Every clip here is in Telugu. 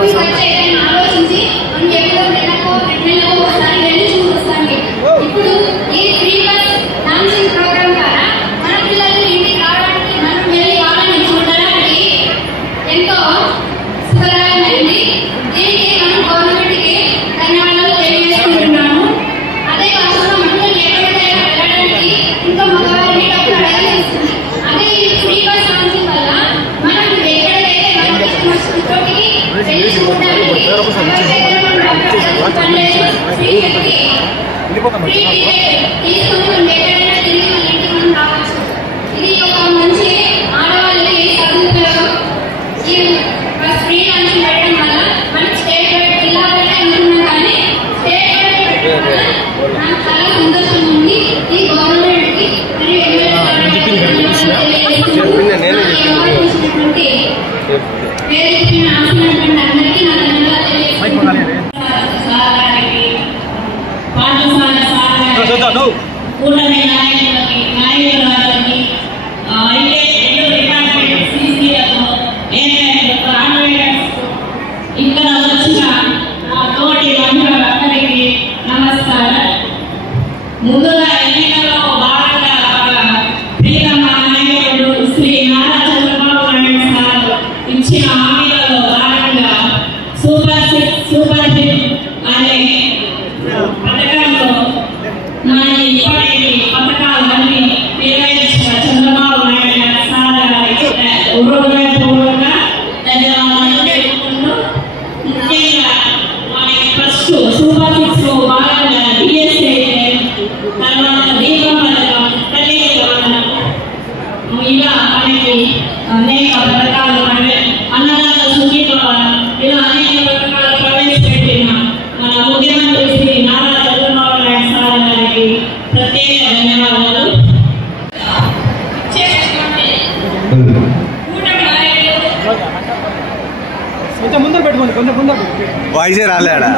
ఆలోచించి మనం ఎప్పుడో నెలకు ఒకసారి వెళ్ళి చూస్తాండి. ఇప్పుడు ఈ ఫ్రీ బస్ డాన్సింగ్ ప్రోగ్రామ్ ద్వారా మన పిల్లలు ఇంటికి రావడానికి మనం వెళ్ళి వాళ్ళని చూడడానికి ఎంతో సుఖదాయమైంది. దీనికి మనం గవర్నమెంట్కి ధన్యవాదాలు తెలియజేసుకుంటున్నాము. అదే కాకుండా మహిళలు ఎక్కడికైనా వెళ్ళడానికి ఇంకా మగవారిని డబ్బులు అడగాల్సి వస్తుంది. అదే ఈ ఫ్రీ బస్ డాన్సింగ్ వల్ల మనం ఎక్కడికైతే చోటికి వెళ్ళి చూడడానికి తీసుకుని ఎక్కడైనా తిరిగి మన ఇంటికి మనం రావచ్చు. ఇది ఒక మంచి ఆడవాళ్ళకి సదుపయోగం. ఈ ఫ్రీ డాన్సింగ్ పెట్టడం వల్ల మనకి స్టేట్ వైడ్ జిల్లాలోనే అనుకున్నాం, కానీ స్టేట్ వైడ్ పెట్టడం వల్ల నాకు చాలా సంతోషంగా ఉంది. ఈ గవర్నమెంట్కి మరియు వేదికపైన ఆశించినటువంటి అందరికీ నా ధన్యవాదాలు తెలియజేస్తున్నాను. కూటమి నాయకులకి నాయకులకి ఇక్కడ వచ్చిన తోటి మహిళలందరికీ నమస్కారం. ముందుగా ఎన్నికల్లో భాగంగా ప్రియతమ నాయకుడు శ్రీ నారా చంద్రబాబు నాయుడు సార్ ఇచ్చిన హామీలలో భాగంగా సూపర్ హిట్ అనే పథకంలో మన ఇప్పటికీ పథకాలన్నీ నిర్వహించిన చంద్రబాబు నాయుడు సార్ గారికి హృదయపూర్వక ధన్యవాదాలు తెలుపుకుంటూ, ముఖ్యంగా మనకి ఫస్ట్ సూపర్ హిట్స్ లో భాగంగా డిఎస్ఏ, తర్వాత దీపం పథకం, తల్లికి వందనం, ఇలా మనకి అనేక పథకాలు అన్నదాత సుఖీభవ ఇలా అనేక పథకాలు ప్రవేశపెట్టిన మన ముఖ్యమంత్రి శ్రీ నారా చంద్రబాబు నాయుడు సార్ గారికి ప్రత్యేక ధన్యవాదాలు. ముందర పెట్టుకోండి, కొంచెం ముందర వాయిసే రాలేడా.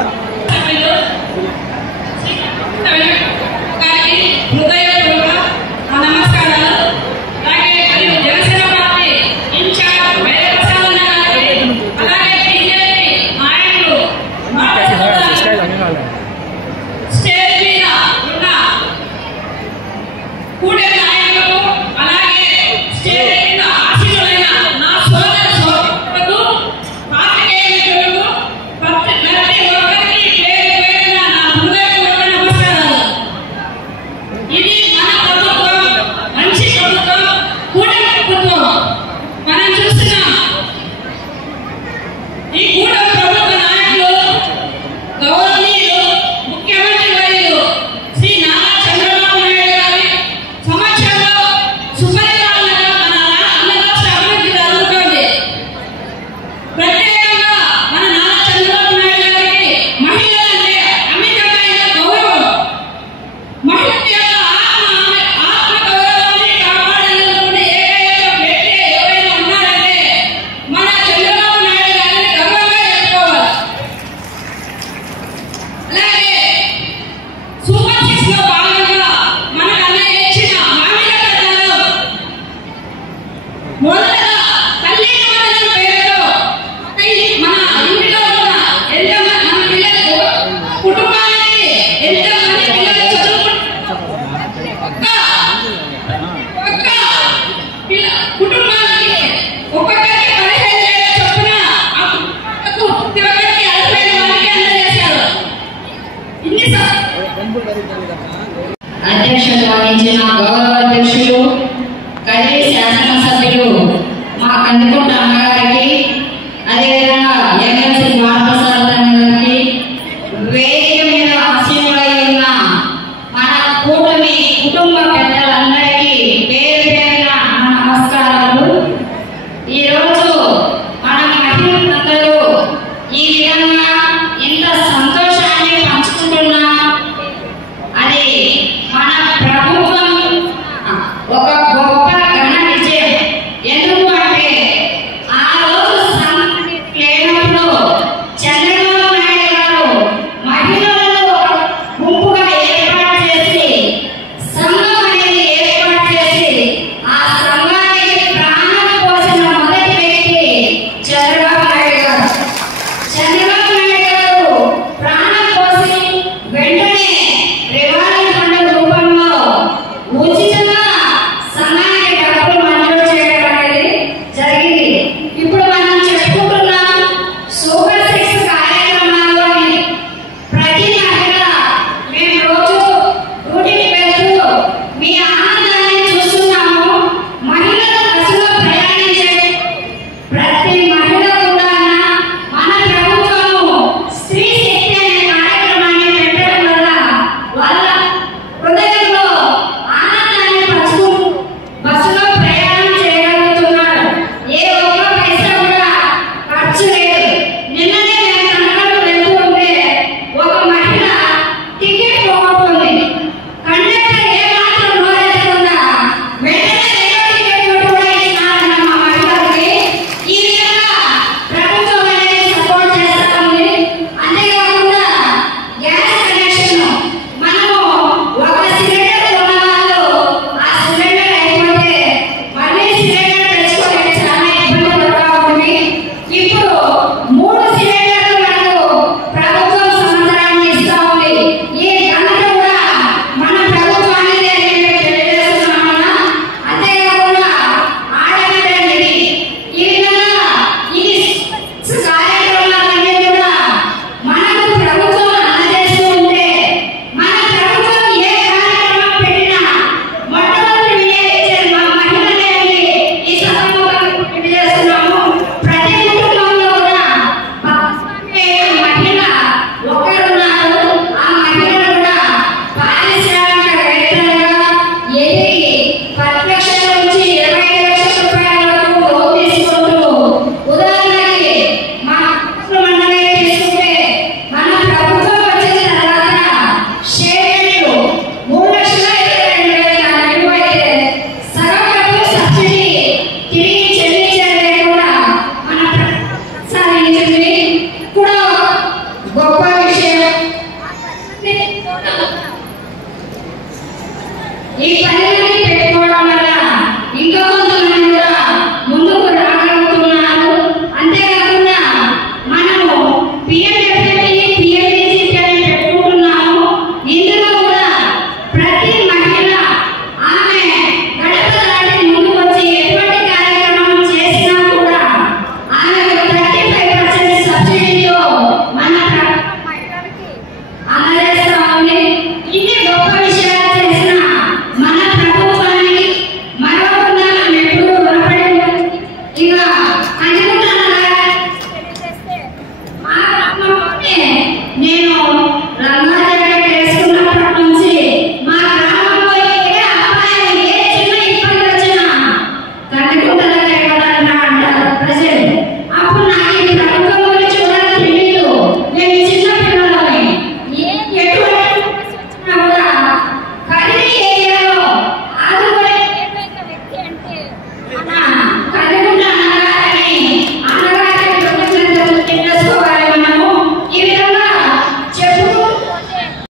అధ్యక్షత వహించిన గౌరవ అధ్యక్షులు కదిరి శాసనసభ్యులు మా కందికొండ అన్నగారికి, అదేవిధంగా ఎమ్మెల్సీ భారతసారథి గారికి, వేదిక మీద ఆశీనులై ఉన్న మన కూటమి కుటుంబ పెద్దలందరికీ పేరు పేరున నమస్కారాలు. ఈరోజు మన మహిళలందరూ ఈ విధంగా ఇంత సంతోషాన్ని పంచుకుంటున్నాం. అది మన ప్రభుత్వం ఒక గొప్ప ఘన విజయం. ఎందుకు అంటే ఆ రోజు లేనప్పుడు చంద్రబాబు నాయుడు గారు మహిళలను గుంపుగా ఏర్పాటు చేసి సంఘం అనేది ఈ పనులన్నీ పెట్టుకోవడం వల్ల ఇంకా